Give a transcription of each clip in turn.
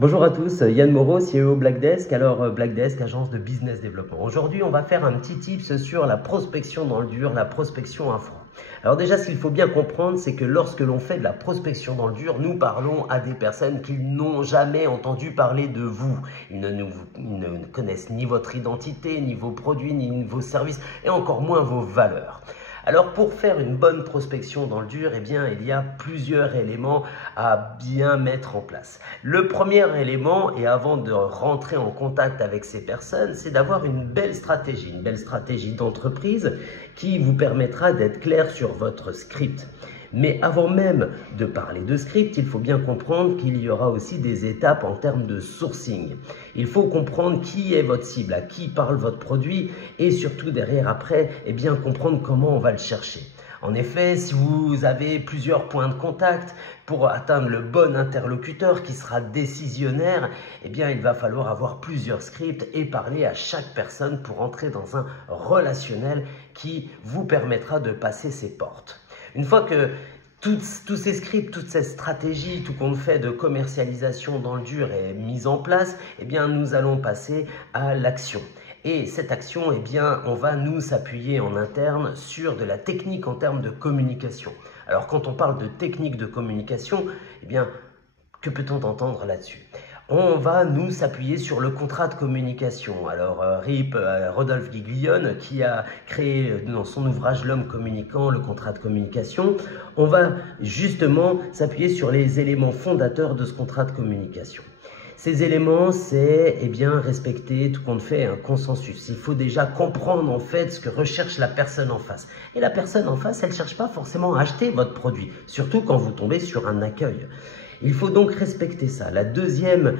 Bonjour à tous, Yann Moreau, CEO Blackdesk. Alors Blackdesk, agence de business développement. Aujourd'hui, on va faire un petit tips sur la prospection dans le dur, la prospection à froid. Alors déjà, ce qu'il faut bien comprendre, c'est que lorsque l'on fait de la prospection dans le dur, nous parlons à des personnes qui n'ont jamais entendu parler de vous. Ils ne connaissent ni votre identité, ni vos produits, ni vos services, et encore moins vos valeurs. Alors pour faire une bonne prospection dans le dur, eh bien, il y a plusieurs éléments à bien mettre en place. Le premier élément, et avant de rentrer en contact avec ces personnes, c'est d'avoir une belle stratégie d'entreprise qui vous permettra d'être clair sur votre script. Mais avant même de parler de script, il faut bien comprendre qu'il y aura aussi des étapes en termes de sourcing. Il faut comprendre qui est votre cible, à qui parle votre produit et surtout derrière après, eh bien comprendre comment on va le chercher. En effet, si vous avez plusieurs points de contact pour atteindre le bon interlocuteur qui sera décisionnaire, eh bien, il va falloir avoir plusieurs scripts et parler à chaque personne pour entrer dans un relationnel qui vous permettra de passer ces portes. Une fois que tous ces scripts, toute cette stratégie, tout qu'on fait de commercialisation dans le dur est mise en place, eh bien, nous allons passer à l'action. Et cette action, eh bien, on va nous s'appuyer en interne sur de la technique en termes de communication. Alors, quand on parle de technique de communication, eh bien, que peut-on entendre là-dessus ? On va nous s'appuyer sur le contrat de communication. Alors, Rodolphe Guiglione, qui a créé dans son ouvrage L'homme communicant, le contrat de communication, on va justement s'appuyer sur les éléments fondateurs de ce contrat de communication. Ces éléments, c'est respecter tout compte fait un consensus. Il faut déjà comprendre en fait ce que recherche la personne en face. Et la personne en face, elle ne cherche pas forcément à acheter votre produit, surtout quand vous tombez sur un accueil. Il faut donc respecter ça. Le deuxième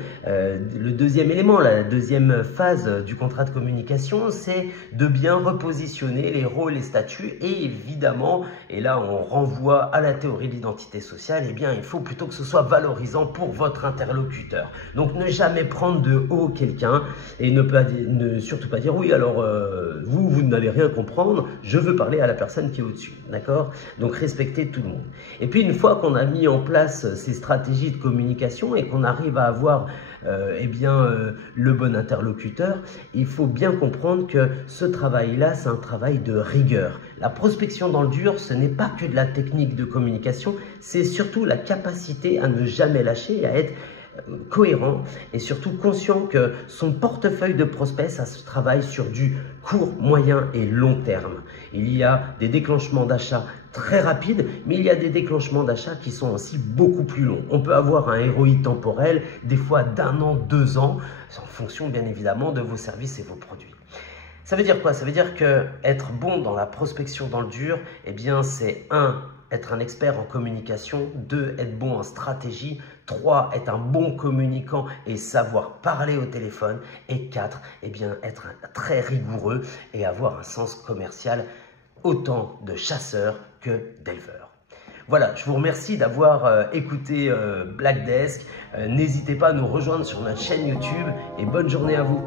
élément, la deuxième phase du contrat de communication, c'est de bien repositionner les rôles et statuts. Et évidemment, et là on renvoie à la théorie de l'identité sociale, eh bien il faut plutôt que ce soit valorisant pour votre interlocuteur. Donc ne jamais prendre de haut quelqu'un et ne surtout pas dire oui alors vous n'allez rien comprendre, je veux parler à la personne qui est au-dessus. D'accord ? Donc respectez tout le monde. Et puis une fois qu'on a mis en place ces stratégies de communication et qu'on arrive à avoir le bon interlocuteur, il faut bien comprendre que ce travail-là, c'est un travail de rigueur. La prospection dans le dur, ce n'est pas que de la technique de communication, c'est surtout la capacité à ne jamais lâcher et à être cohérent et surtout conscient que son portefeuille de prospects, ça se travaille sur du court, moyen et long terme. Il y a des déclenchements d'achat très rapides, mais il y a des déclenchements d'achat qui sont aussi beaucoup plus longs. On peut avoir un ROI temporel, des fois d'1 an, 2 ans, en fonction bien évidemment de vos services et vos produits. Ça veut dire quoi? Ça veut dire que être bon dans la prospection dans le dur, eh bien c'est 1. Être un expert en communication, 2. Être bon en stratégie, 3. Être un bon communicant et savoir parler au téléphone, et 4. Être très rigoureux et avoir un sens commercial autant de chasseur que d'éleveur. Voilà, je vous remercie d'avoir écouté Blackdesk. N'hésitez pas à nous rejoindre sur notre chaîne YouTube et bonne journée à vous.